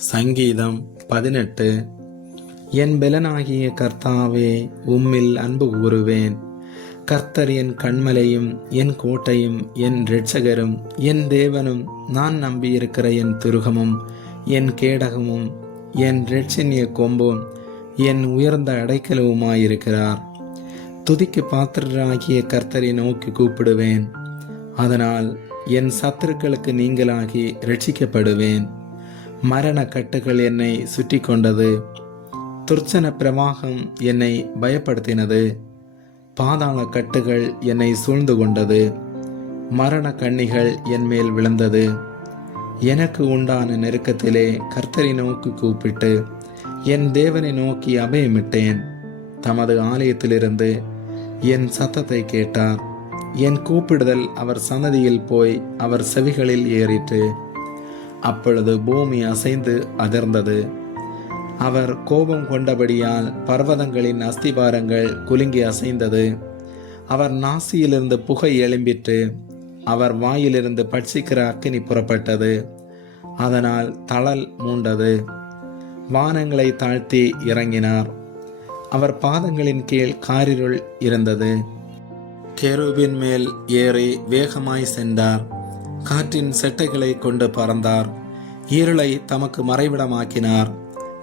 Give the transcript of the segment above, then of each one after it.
சங்கீதம் பதினெட்டு. என் பெலனாகிய கர்த்தாவே உம்மில் அன்பு கூறுவேன். கர்த்தர் என் கண்மலையும் என் கோட்டையும் என் இரட்சகரும் என் தேவனும் நான் நம்பியிருக்கிற என் துருகமும் என் கேடகமும் என் இரட்சணிய கொம்பும் என் உயர்ந்த அடைக்கலவுமாயிருக்கிறார். துதிக்கு பாத்திரராகிய கர்த்தரை நோக்கி கூப்பிடுவேன். அதனால் என் சத்துருக்களுக்கு நீங்களாகி ரட்சிக்கப்படுவேன் மரண கட்டுகள் என்னை சுற்றி கொண்டது துர்ச்சன பிரவாகம் என்னை பயப்படுத்தினது. பாதாள கட்டுகள் என்னை சூழ்ந்து கொண்டது. மரண கண்ணிகள் என் மேல் விழுந்தது. எனக்கு உண்டான நெருக்கத்திலே கர்த்தரை நோக்கி கூப்பிட்டு என் தேவனை நோக்கி அபயமிட்டேன். தமது ஆலயத்திலிருந்து என் சத்தத்தை கேட்டார். என் கூப்பிடுதல் அவர் சன்னதியில் போய் அவர் செவிகளில் ஏறிற்று. அப்பொழுது பூமி அசைந்து அதிர்ந்தது அவர் கோபம் கொண்டபடியால் பர்வதங்களின் அஸ்திபாரங்கள் குலுங்கி அசைந்தது. அவர் நாசியிலிருந்து புகை எழும்பிற்று. அவர் வாயிலிருந்து பட்சிக்கிற அக்கினி புறப்பட்டது. அதனால் தளல் மூண்டது. வானங்களை தாழ்த்தி இறங்கினார். அவர் பாதங்களின் கீழ் காரிருள் இருந்தது. கேருபின் மேல் ஏறி வேகமாய் சென்றார். காற்றின் செட்டைகளை கொண்டு பறந்தார். இருளை தமக்கு மறைவிடமாக்கினார்.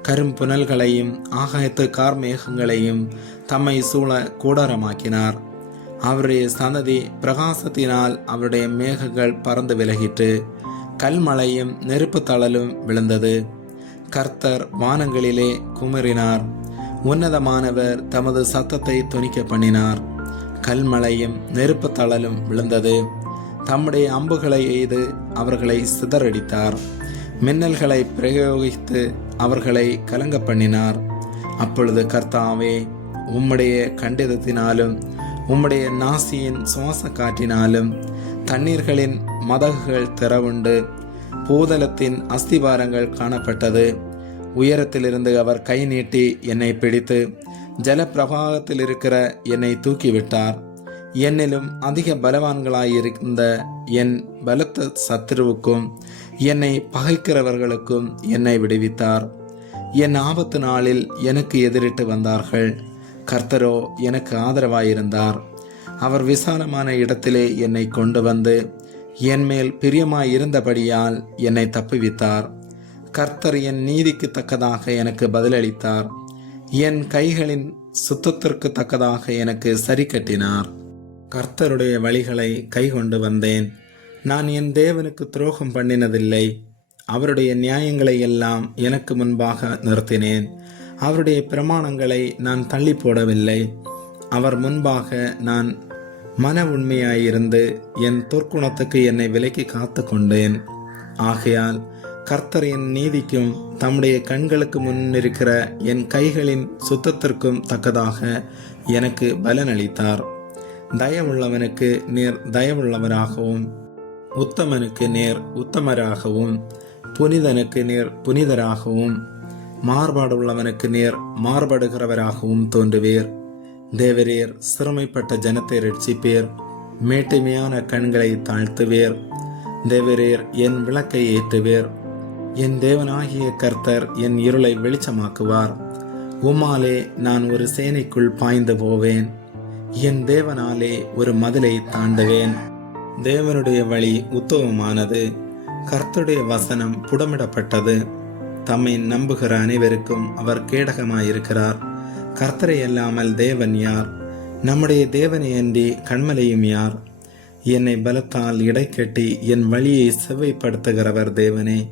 கரும்புனல்களையும் ஆகாயத்து கார்மேகங்களையும் தம்மை சூழ கூடாரமாக்கினார். அவருடைய சந்ததி பிரகாசத்தினால் அவருடைய மேகங்கள் பறந்து விலகிட்டு கல்மழையும் நெருப்பு தளலும் விழுந்தது. கர்த்தர் வானங்களிலே குமரினார் உன்னதமானவர் தமது சத்தத்தை துணிக்க பண்ணினார். கல்மழையும் நெருப்பு தளலும் விழுந்தது. தம்முடைய அம்புகளை எய்து அவர்களை சிதறடித்தார். மின்னல்களை பிரயோகித்து அவர்களை கலங்க பண்ணினார் அப்பொழுது கர்த்தாவே உம்முடைய கண்டிதத்தினாலும் உம்முடைய நாசியின் சுவாச காற்றினாலும் தண்ணீர்களின் மதகுகள் திறவுண்டு பூதலத்தின் அஸ்திவாரங்கள் காணப்பட்டது. உயரத்திலிருந்து அவர் கை நீட்டி என்னை பிடித்து ஜலப்பிரவாகத்தில் இருக்கிற என்னை தூக்கிவிட்டார். என்னிலும் அதிக பலவான்களாயிருந்த என் பலத்த சத்துருவுக்கும் என்னை பகைக்கிறவர்களுக்கும் என்னை விடுவித்தார். என் ஆபத்து நாளில் எனக்கு எதிரிட்டு வந்தார்கள். கர்த்தரோ எனக்கு ஆதரவாயிருந்தார். அவர் விசாலமான இடத்திலே என்னை கொண்டு வந்து என் மேல் பிரியமாய் இருந்தபடியால் என்னை தப்புவித்தார். கர்த்தர் என் நீதிக்கு தக்கதாக எனக்கு பதிலளித்தார். என் கைகளின் சுத்தத்திற்கு தக்கதாக எனக்கு சரி கட்டினார். கர்த்தருடைய வழிகளை கைகொண்டு வந்தேன். நான் என் தேவனுக்கு துரோகம் பண்ணினதில்லை. அவருடைய நியாயங்களை எல்லாம் எனக்கு முன்பாக நிறுத்தினேன். அவருடைய பிரமாணங்களை நான் தள்ளி போடவில்லை. அவர் முன்பாக நான் மன உண்மையாயிருந்து என் துர்க்குணத்துக்கு என்னை விலக்கி காத்து கொண்டேன் ஆகையால் கர்த்தர் என் நீதிக்கும் தம்முடைய கண்களுக்கு முன்னிருக்கிற என் கைகளின் சுத்தத்திற்கும் தக்கதாக எனக்கு பலனளித்தார். தயவுள்ளவனுக்கு நேர் தயவுள்ளவராகவும் உத்தமனுக்கு நேர் உத்தமராகவும் புனிதனுக்கு நேர் புனிதராகவும் மாறுபாடு உள்ளவனுக்கு நேர் மாறுபடுகிறவராகவும் தோன்றுவீர். தேவரீர் சிறுமைப்பட்ட ஜனத்தை ரட்சிப்பீர் மேட்டுமையான கண்களை தாழ்த்துவீர். தேவரீர் என் விளக்கை ஏற்றுவீர். என் தேவனாகிய கர்த்தர் என் இருளை வெளிச்சமாக்குவார். உம்மாலே நான் ஒரு சேனைக்குள் பாய்ந்து போவேன். என் தேவனாலே ஒரு மதிலை தாண்டுவேன். தேவனுடைய வழி உத்தவமானது கர்த்தருடைய வசனம் புடமிடப்பட்டது. தம்மை நம்புகிற அனைவருக்கும் அவர் கேடகமாயிருக்கிறார். கர்த்தரை அல்லாமல் தேவன் யார்? நம்முடைய தேவனை அன்றி கண்மலையும் யார்? என்னை பலத்தால் இடைக்கட்டி என் வழியை செவ்வைப்படுத்துகிறவர் தேவனே.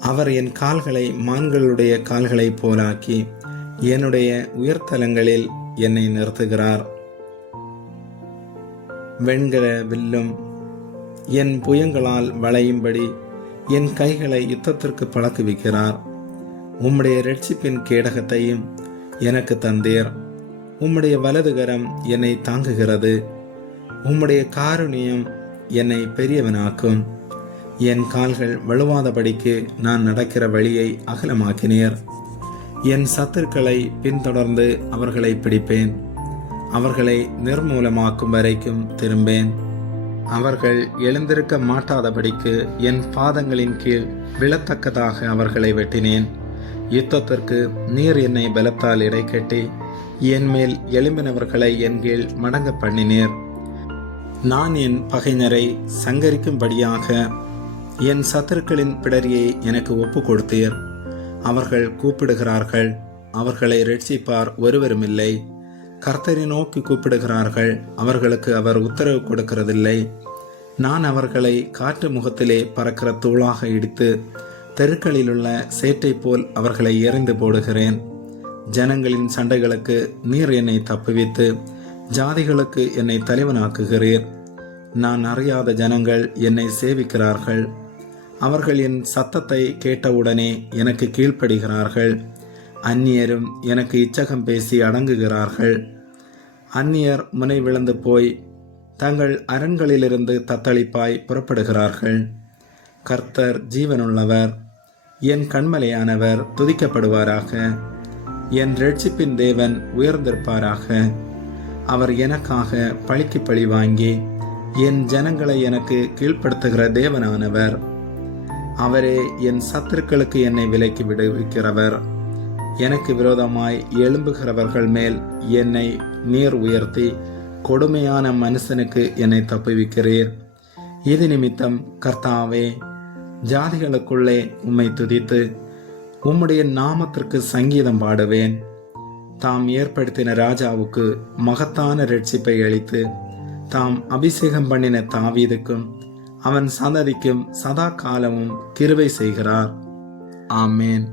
அவர் என் கால்களை மான்களுடைய கால்களைப் போலாக்கி என்னுடைய உயர்தலங்களில் என்னை நிறுத்துகிறார். வெண்கிற வில்லும். என் புயங்களால் வளையும்படி என் கைகளை யுத்தத்திற்கு பழக்குவிக்கிறார். உம்முடைய ரட்சிப்பின் கேடகத்தையும் எனக்கு தந்தீர். உம்முடைய வலதுகரம் என்னை தாங்குகிறது. உம்முடைய காருணியம் என்னை பெரியவனாக்கும். என் கால்கள் வலுவாதபடிக்கு நான் நடக்கிற வழியை அகலமாக்கினீர். என் சத்துருக்களை பின்தொடர்ந்து அவர்களை பிடிப்பேன். அவர்களை நிர்மூலமாக்கும் வரைக்கும் திரும்பேன். அவர்கள் எழுந்திருக்க மாட்டாதபடிக்கு என் பாதங்களின் கீழ் விழத்தக்கதாக அவர்களை வெட்டினேன். யுத்தத்திற்கு நீர் என்னை பலத்தால் இடைக்கட்டி என் மேல் எழும்பினவர்களை என் கீழ் மடங்க பண்ணினீர். நான் என் பகைஞரை சங்கரிக்கும்படியாக என் சத்துருக்களின் பிடரியை எனக்கு ஒப்பு கொடுத்தீர். அவர்கள் கூப்பிடுகிறார்கள் அவர்களை ரட்சிப்பார் ஒருவருமில்லை. கர்த்தரை நோக்கி கூப்பிடுகிறார்கள். அவர்களுக்கு அவர் உத்தரவு கொடுக்கிறதில்லை. நான் அவர்களை காற்று முகத்திலே பறக்கிற தூளாக இடித்து தெருக்களிலுள்ள சேற்றை போல் அவர்களை எறிந்து போடுகிறேன். ஜனங்களின் சண்டைகளுக்கு நீர் என்னை தப்புவித்து ஜாதிகளுக்கு என்னை தலைவனாக்குகிறீர். நான் அறியாத ஜனங்கள் என்னை சேவிக்கிறார்கள். அவர்கள் என் சத்தத்தை கேட்டவுடனே எனக்கு கீழ்ப்படுகிறார்கள். அந்நியரும் எனக்கு இச்சகம் பேசி அடங்குகிறார்கள். அந்நியர் முனை விழுந்து போய் தங்கள் அரண்களிலிருந்து தத்தளிப்பாய் புறப்படுகிறார்கள். கர்த்தர் ஜீவனுள்ளவர். என் கண்மலையானவர் துதிக்கப்படுவாராக. என் ரட்சிப்பின் தேவன் உயர்ந்திருப்பாராக. அவர் எனக்காக பழிக்கு பழி வாங்கி என் ஜனங்களை எனக்கு கீழ்ப்படுத்துகிற தேவனானவர். அவரே என் சத்துருக்களுக்கு என்னை விலக்கி விடுவிக்கிறவர். எனக்கு விரோதமாய் எழும்புகிறவர்கள் மேல் என்னை நீர் உயர்த்தி கொடுமையான மனுஷனுக்கு என்னை தப்புவிக்கிறீர். இது நிமித்தம் கர்த்தாவே ஜாதிகளுக்குள்ளே உம்மை துதித்து உம்முடைய நாமத்திற்கு சங்கீதம் பாடுவேன். தாம் ஏற்படுத்தின ராஜாவுக்கு மகத்தான ரட்சிப்பை அளித்து தாம் அபிஷேகம் பண்ணின தாவீதுக்கும் அவன் சந்ததிக்கும் சதா காலமும் கிருவை செய்கிறார். ஆமேன்.